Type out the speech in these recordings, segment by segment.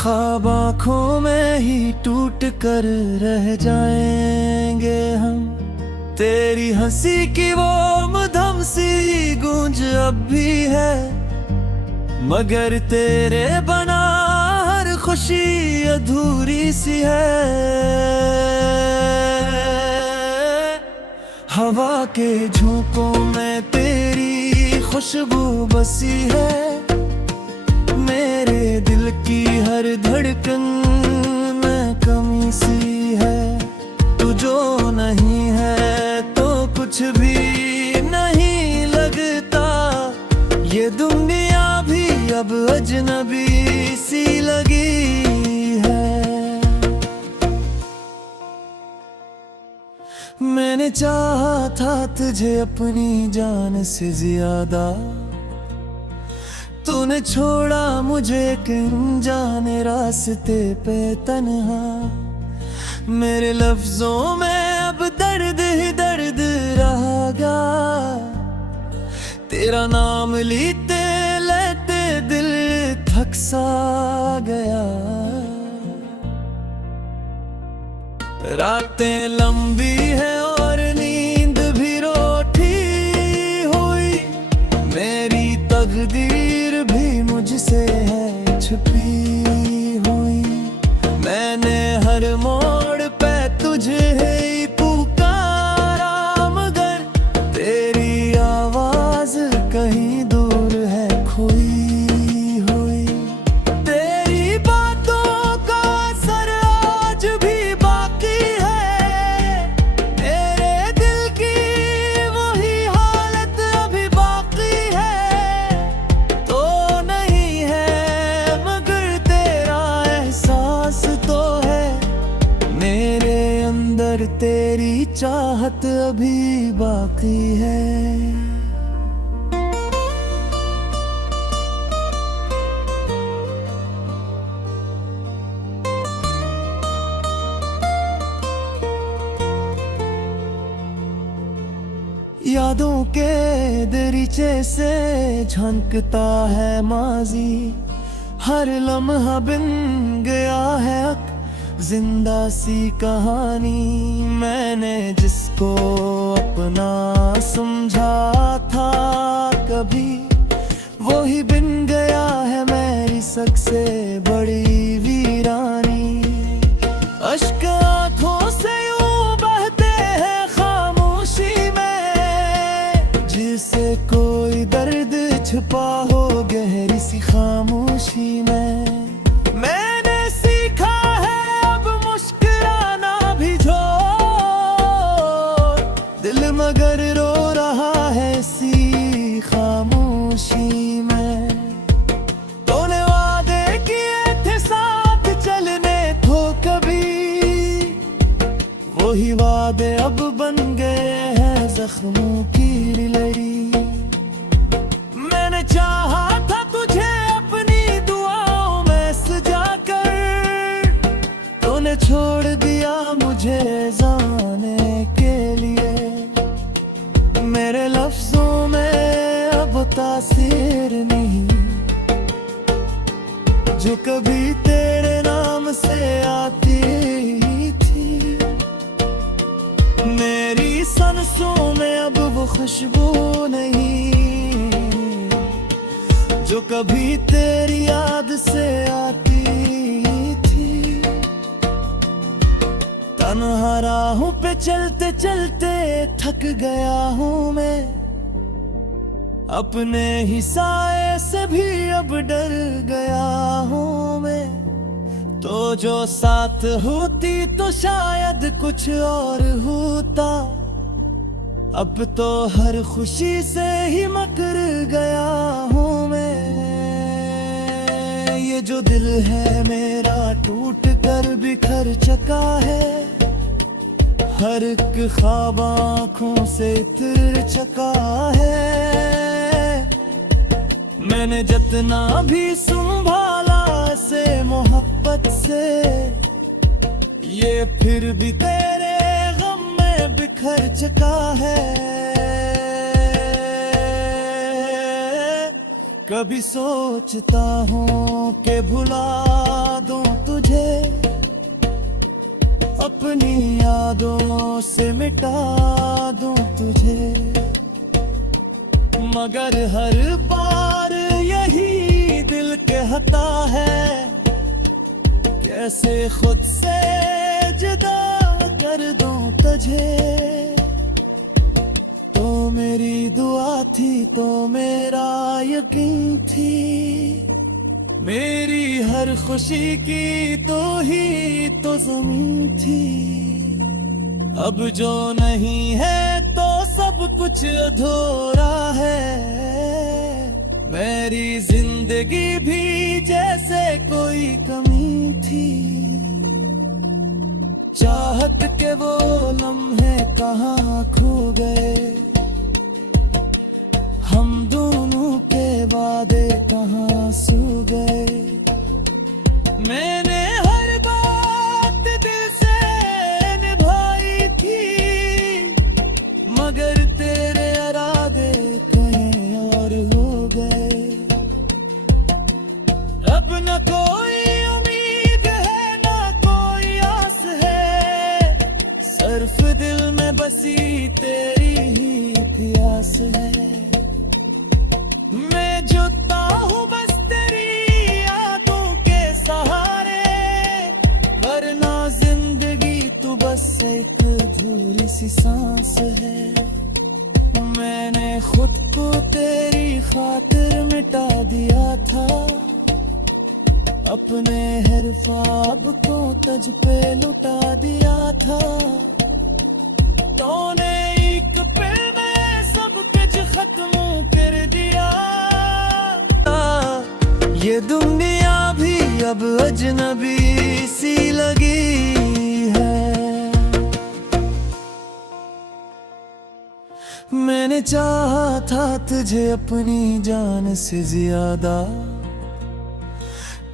ख्वाब आँखों में ही टूट कर रह जाएंगे हम। तेरी हंसी की वो मधम सी गूंज अब भी है, मगर तेरे बना हर खुशी अधूरी सी है। हवा के झोंकों में तेरी खुशबू बसी है, मेरे दिल की हर धड़कन में कमी सी है। तू जो नहीं है तो कुछ भी नहीं लगता, ये दुनिया भी अब अजनबी सी लगी है। मैंने चाहा था तुझे अपनी जान से ज्यादा, तूने छोड़ा मुझे एक अनजाने रास्ते पे तन्हा। मेरे लफ्जों में अब दर्द ही दर्द रहा, तेरा नाम लेते लेते दिल थक सा गया। रातें लंबी है और नींद भी रोटी हुई, मेरी तकदीर भी मुझसे है छुपी हुई। मैंने हर मोड़ पे तुझे ही पुकारा, मगर तेरी आवाज कहीं दूर है खोई हुई। तेरी बातों का असर आज भी बाकी है, मेरे दिल की वही हालत अभी बाकी है। तो नहीं है मगर तेरा एहसास तो है, मेरे अंदर तेरी चाहत अभी बाकी है। यादों के दरीचे से झनकता है माजी, हर लम्हा बिन गया है जिंदा सी कहानी। मैंने जिसको अपना समझा था कभी, वो ही बिन गया है मेरी सबसे बड़ी वीरानी। अश्क आँखों से यूं बहते हैं खामोशी में, जिसे कोई दर्द छुपा हो गहरी सी खामोशी में। मैंने सीखा है अब मुस्कुराना भी जोर, दिल मगर रो रहा है इसी खामोशी में। तूने वादे किए थे साथ चलने तो कभी, वही वादे अब बन गए हैं जख्मों की लड़ी। मैंने चाहा था तुझे अपनी दुआओं में सजा कर, तूने छोड़ दिया मुझे जाने के लिए। मेरे लफ्जों में अब तासीर नहीं, जो कभी तेरे नाम से आती थी। मेरी सांसों में अब वो खुशबू नहीं, जो कभी तेरी याद से आती थी। तन्हा राहों पे चलते चलते थक गया हूँ मैं, अपने ही साए से भी अब डर गया हूँ मैं। तो जो साथ होती तो शायद कुछ और होता, अब तो हर खुशी से ही मकर गया हूँ मैं। ये जो दिल है मेरा टूट कर बिखर चुका है, हर एक ख्वाब आँखों से उतर चुका है। मैंने जितना भी संभाला से मोहब्बत से, ये फिर भी तेरे गम में बिखर चुका है। कभी सोचता हूँ कि भुला दूं से मिटा दूं तुझे, मगर हर बार यही दिल कहता है, कैसे खुद से जुदा कर दूं तुझे। तो मेरी दुआ थी, तो मेरा यकीन थी, मेरी हर खुशी की तो ही तो ज़मीन थी। अब जो नहीं है तो सब कुछ अधूरा है, मेरी जिंदगी भी जैसे कोई कमी थी। चाहत के वो लम्हे कहाँ खो गए, हम दोनों के वादे कहाँ सो गए। मैंने हर बात दिल से निभाई थी, मगर तेरे इरादे कहीं और हो गए। अब न कोई उम्मीद है, न कोई आस है, सिर्फ दिल में बसी तेरी ही प्यास है। मैं जुदा हूँ बस तेरी यादों के सहारे, वरना जिंदगी तू बस एक अधूरी सी सांस है। मैंने खुद को तेरी खातिर मिटा दिया था, अपने हर ख्वाब को तुझ पे लुटा दिया था। तूने एक पल में सब कुछ खत्म कर दिया, ये दुनिया भी अब अजनबी सी लगी है। मैंने चाहा था तुझे अपनी जान से ज्यादा,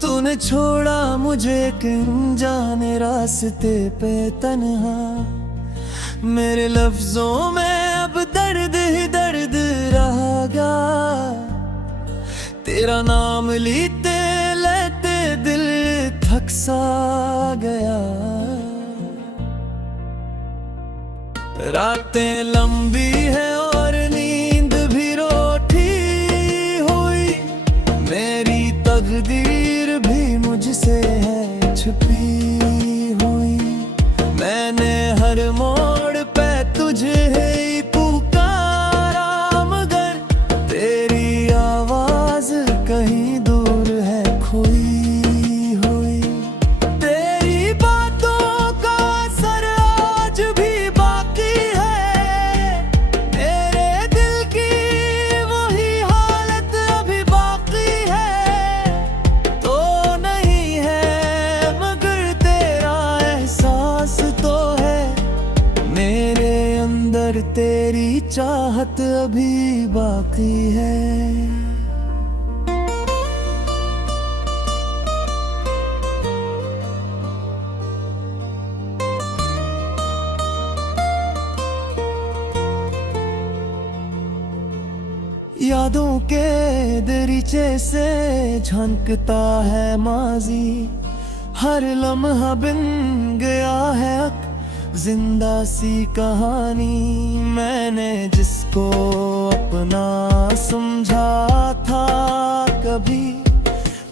तूने छोड़ा मुझे एक अनजाने रास्ते पे तन्हा। मेरे लफ्जों में अब दर्द ही दर्द रहा, तेरा नाम लेते लेते दिल थक सा गया। रातें लंबी है और नींद भी रोटी हुई, मेरी तकदीर भी मुझसे है छुपी हुई। मैंने हर मोड़ पे तुझे ही पुकारा, मगर तेरी आवाज कहीं दूर है खोई हुई। तेरी बातों का असर आज भी बाकी है, मेरे दिल की वही हालत अभी बाकी है। तो नहीं है मगर तेरा एहसास तो है, मेरे अंदर तेरी चाहत अभी बाकी है। यादों के दरीचे से झनकता है माजी, हर लम्हा बिन गया है जिंदा सी कहानी। मैंने जिसको अपना समझा था कभी,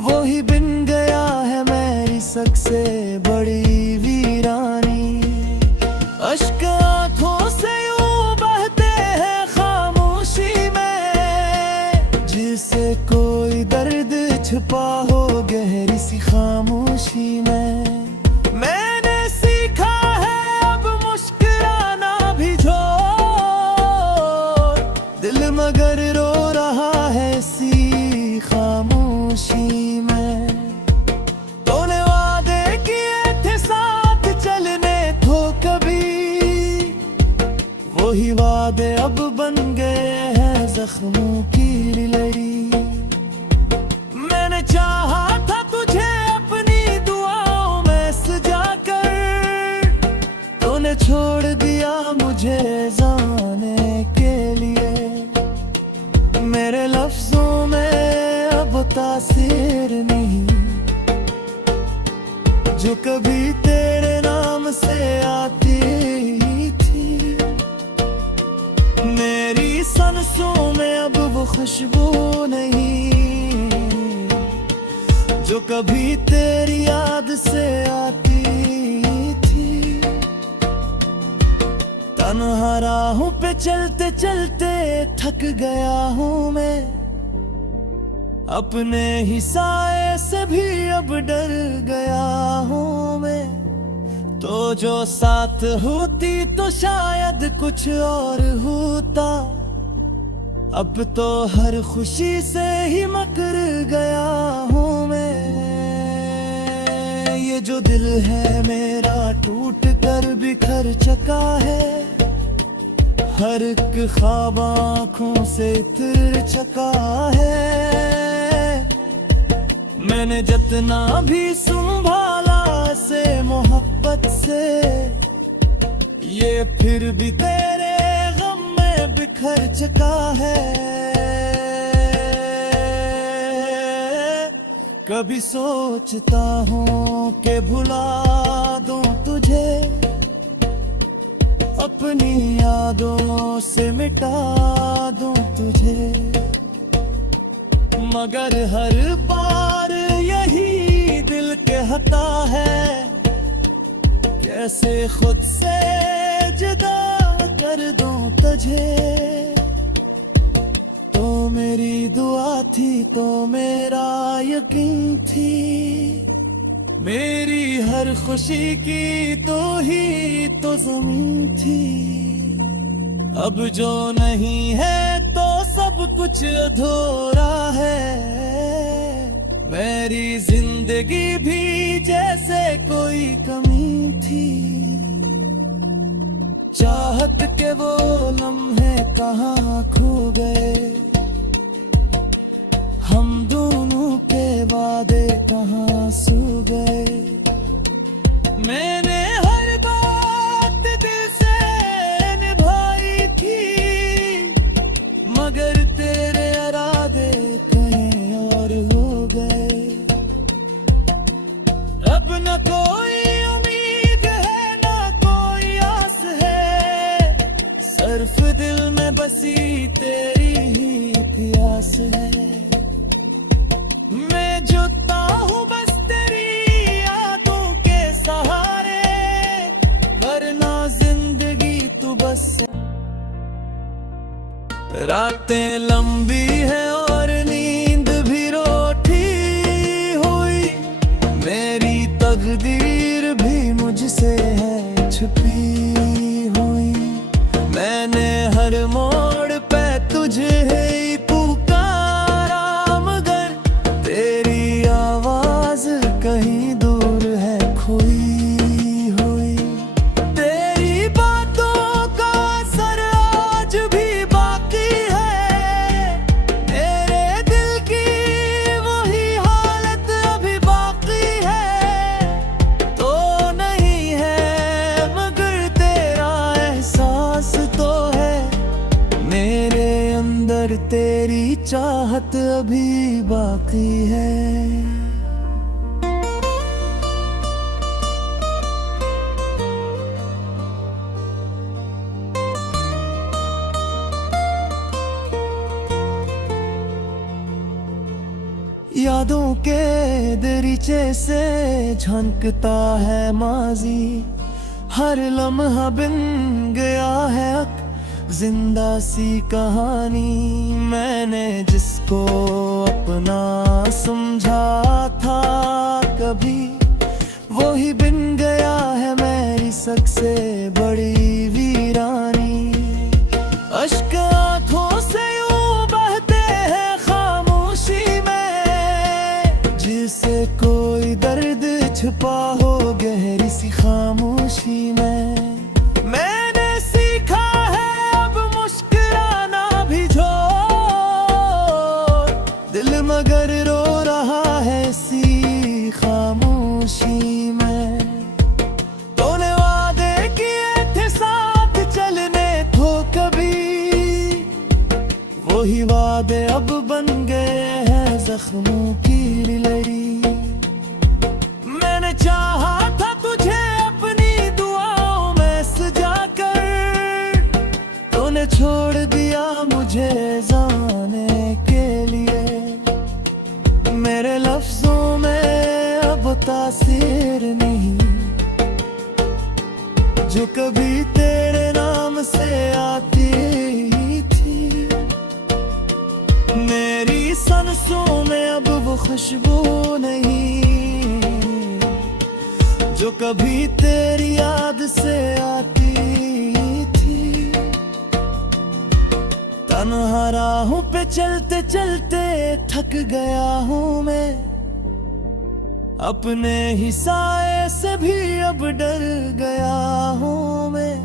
वो ही बिन गया है मेरी सबसे बड़ी वीरानी। अश्क आँखों से यूं बहते हैं खामोशी में, जिसे कोई दर्द छुपा हो गहरी सी खामोशी में। मैंने सीखा है अब मुस्कुराना भी छोड़, दिल मगर रो रहा है इसी खामोशी में। तूने वादे किए थे साथ चलने तो कभी, वही वादे अब बन गए हैं जख्मों की लड़ी। मैंने चाहा था तुझे अपनी दुआओं में सजा कर, तूने छोड़ दिया मुझे जाने के लिए। मेरे लफ्जों में अब तासीर नहीं, जो कभी तेरे नाम से आती थी। मेरी सांसों में अब वो खुशबू नहीं जो कभी तेरी याद से आती थी। तन्हा राहों पे चलते चलते थक गया हूँ मैं, अपने ही साए से भी अब डर गया हूँ मैं। तो जो साथ होती तो शायद कुछ और होता, अब तो हर खुशी से ही मकर गया हूँ मैं। ये जो दिल है मेरा टूट कर बिखर चुका है, हर एक ख्वाब आँखों से उतर चुका है। मैंने जितना भी संभाला से मोहब्बत से, ये फिर भी तेरे गम में बिखर चुका है। कभी सोचता हूँ कि भुला दूँ तुझे, अपनी यादों से मिटा दूँ तुझे, मगर हर बार यही दिल कहता है, कैसे खुद से जुदा कर दूं तुझे। तो मेरी दुआ थी तो मेरा यकीन थी, मेरी हर खुशी की तो ही तो ज़मीन थी। अब जो नहीं है तो सब कुछ अधूरा है, मेरी जिंदगी भी जैसे कोई कमी थी। चाहत के वो लम्हे कहाँ खो गए, हम दोनों के वादे कहाँ सो गए। मैंने हर बात दिल से निभाई थी, मगर तेरे इरादे कहीं और हो गए। अब न कोई उम्मीद है न कोई आस है, सिर्फ दिल में बसी तेरी ही प्यास है। मैं जुता हूँ बस तेरी यादों के सहारे, वरना जिंदगी तू बस। रातें लंबी है और नींद भी रोटी हुई, मेरी तकदीर भी मुझसे है छुपी हुई। मैंने हर मोड़ पे तुझे ही पुकारा, मगर तेरी आवाज कहीं दूर है खोई हुई। तेरी बातों का असर आज भी बाकी है, मेरे दिल की वही हालत अभी बाकी है। तो नहीं है मगर तेरा एहसास तो है, मेरे अंदर तेरी चाहत अभी बाकी है। यादों के दरीचे से झनकता है माजी, हर लम्हा बिन गया है अक जिंदा सी कहानी। मैंने जिसको अपना समझा था कभी, वो ही बिन गया है मेरी सबसे बड़ी वीरानी। अश्क आँखों से यूं बहते हैं खामोशी में, जिसे कोई दर्द छुपा हो गहरी सी खामोशी में। मैंने सीखा है अब मुस्कुराना भी छोड़, दिल मगर रो रहा है इसी खामोशी में। तूने वादे किए थे साथ चलने को कभी, वही वादे अब बन गए हैं जख्मों की लड़ी। मैंने चाहा था तुझे अपनी दुआओं में सजा कर, तूने छोड़ दिया तासीर नहीं जो कभी तेरे नाम से आती थी। मेरी सांसों में अब वो खुशबू नहीं जो कभी तेरी याद से आती थी। तन्हा राहों पे चलते चलते थक गया हूँ मैं, अपने ही साए से भी अब डर गया हूँ मैं।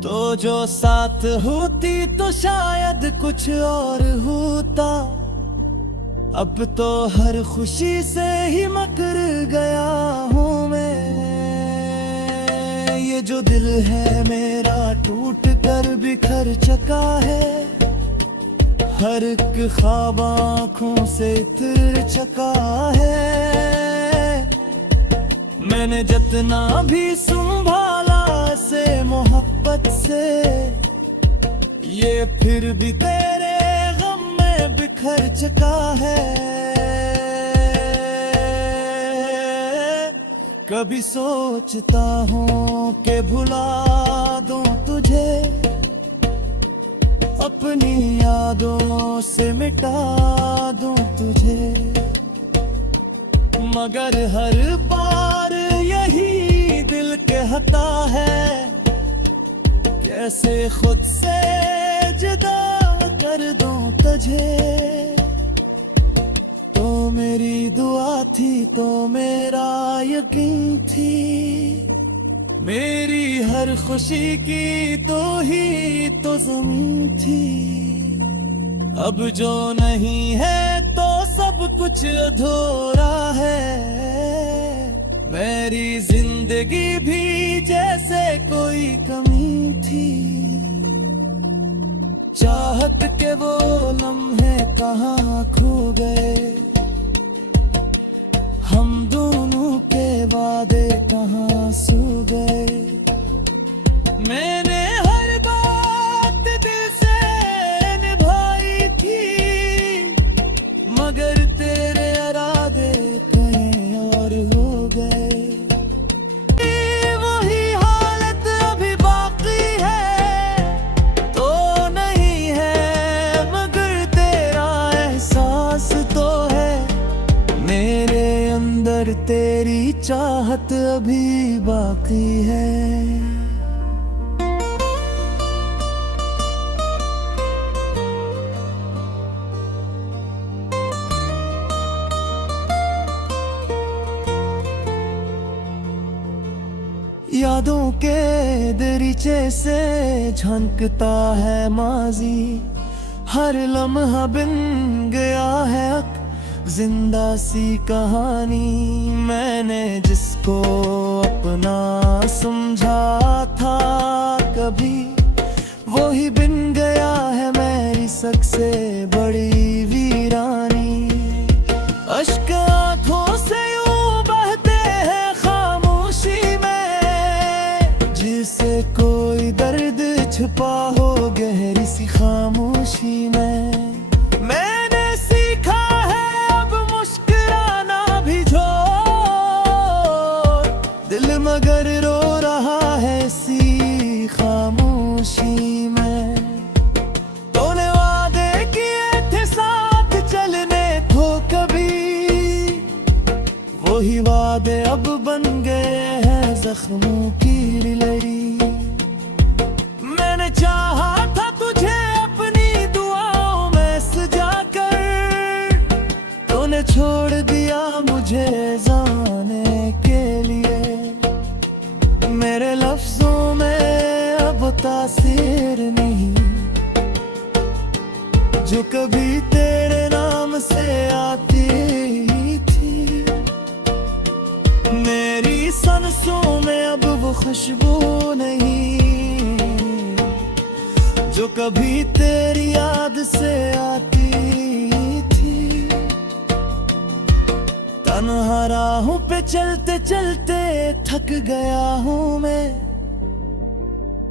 तो जो साथ होती तो शायद कुछ और होता, अब तो हर खुशी से ही मकर गया हूँ मैं। ये जो दिल है मेरा टूट कर बिखर चुका है, हर एक ख्वाब आँखों से उतर चुका है। मैंने जितना भी संभाला से मोहब्बत से, ये फिर भी तेरे गम में बिखर चुका है। कभी सोचता हूँ कि भुला दूँ तुझे, अपनी यादों से मिटा दूँ तुझे, मगर हर बार यही दिल कहता है कैसे खुद से जुदा कर दूं तुझे। तो मेरी दुआ थी तो मेरा यकीन थी, मेरी हर खुशी की तो ही तो ज़मीन थी। अब जो नहीं है तो सब कुछ अधूरा है, मेरी जिंदगी भी जैसे कोई कमी थी। चाहत के वो लम्हे कहाँ खो गए, हम दोनों के वादे कहाँ सो गए। मैंने हर बात दिल से निभाई थी, मगर तेरे इरादे कहीं और हो गए। वही हालत अभी बाकी है तो नहीं है, मगर तेरा एहसास तो है। मेरे अंदर तेरी चाहत अभी बाकी है। यादों के दरीचे से झनकता है माजी, हर लम्हा बिन गया है अक जिंदा सी कहानी। मैंने जिसको अपना समझा था कभी, वो ही बिन गया है मेरी सबसे बड़ी वीरानी। अश्क आँखों से यूं बहते हैं खामोशी में, जिसे कोई दर्द छुपा हो गहरी सी खामोशी में। मैंने सीखा है अब मुस्कुराना भी छोड़, दिल मगर रो रहा है इसी खामोशी में। तूने वादे किए थे साथ चलने को कभी, वही वादे अब बन गए हैं जख्मों की लड़ी। मैंने चाहा था तुझे अपनी दुआओं में सजा कर, तूने छोड़ दिया मुझे जाने के लिए। मेरे लफ्जों में अब तासीर नहीं जो कभी तेरे नाम से आती थी। मेरी सांसों में अब वो खुशबू नहीं जो कभी तेरी याद से आती थी। तन्हा राहों पे चलते चलते थक गया हूँ मैं,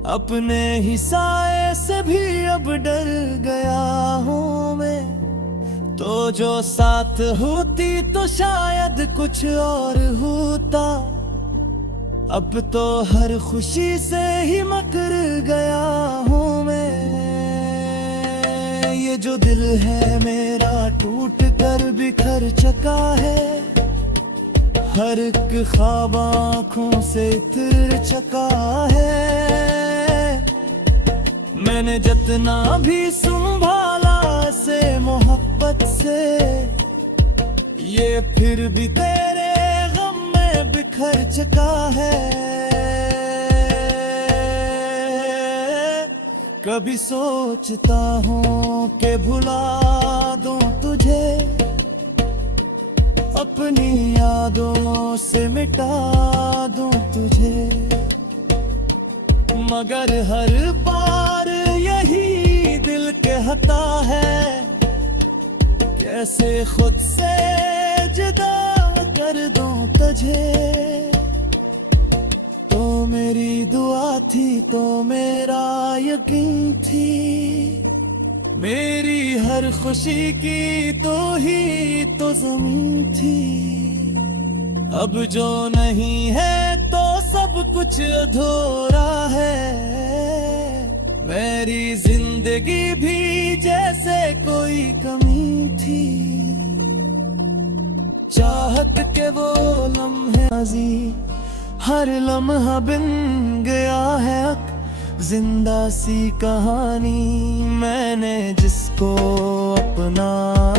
अपने ही साए से भी अब डर गया हूँ मैं। तो जो साथ होती तो शायद कुछ और होता। अब तो हर खुशी से ही मकर गया हूँ मैं। ये जो दिल है मेरा टूट कर बिखर चुका है, हर एक ख्वाब आँखों से इतर चुका है। मैंने जितना भी संभाला से मोहब्बत से, ये फिर भी तेरे गम में बिखर चुका है। कभी सोचता हूँ कि भुला दूं तुझे, अपनी यादों से मिटा दूं तुझे, मगर हर बार यही दिल कहता है, कैसे खुद से जुदा कर दूं तुझे। तो मेरी दुआ थी, तो मेरा यकीन थी, मेरी हर खुशी की तो ही तो ज़मीन थी। अब जो नहीं है तो सब कुछ अधूरा है। मेरी जिंदगी भी जैसे कोई कमी थी। चाहत के वो लम्हे जी, हर लम्हा बिन गया है जिंदा सी कहानी। मैंने जिसको अपना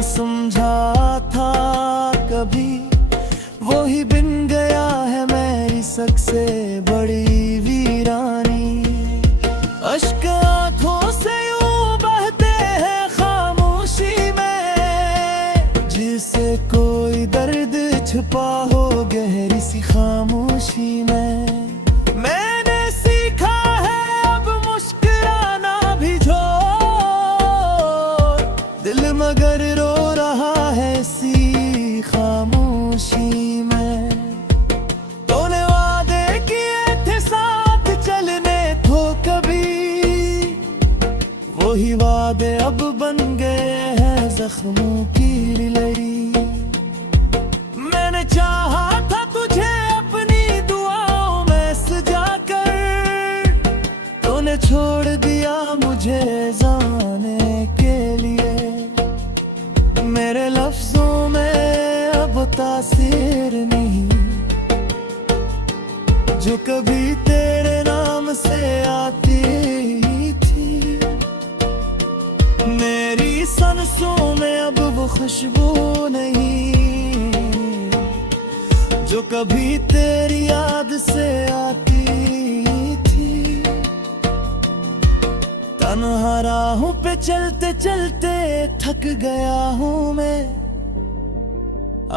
समझा था कभी, वो ही बिन गया है मेरी सबसे बड़ी वीरानी। अश्क आँखों से यूं बहते हैं खामोशी में, जिसे कोई दर्द छुपा हो गहरी सी खामोशी में। मैंने सीखा है अब मुस्कुराना भी छोड़, दिल मगर रो रहा है इसी खामोशी में। तूने वादे किए थे साथ चलने तो कभी, वही वादे अब बन गए हैं जख्मों की लड़ी। मैंने चाहा था तुझे अपनी दुआओं में सजा कर, तूने छोड़ दिया मुझे जाने के लिए। मेरे लफ्जों में अब तासीर नहीं, जो कभी तेरे नाम से आती थी। मेरी सांसों में अब वो खुशबू नहीं, जो कभी तेरी याद से आती थी। तन्हा राहों पे चलते चलते थक गया हूँ मैं,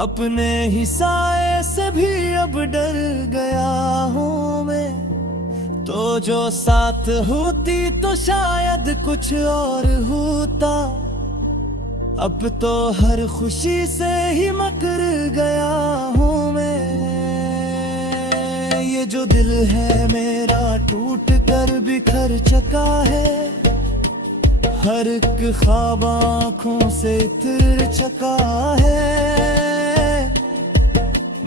अपने ही साए से भी अब डर गया हूँ मैं। तो जो साथ होती तो शायद कुछ और होता। अब तो हर खुशी से ही मकर गया हूँ मैं। ये जो दिल है मेरा टूट कर बिखर चुका है, हर एक ख्वाब आँखों से इतर चुका है।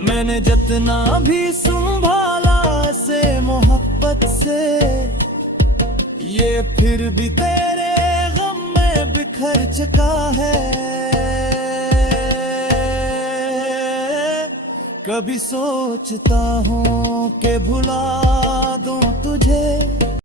मैंने जितना भी संभाला से मोहब्बत से, ये फिर भी तेरे गम में बिखर चुका है। कभी सोचता हूँ कि भुला दूं तुझे,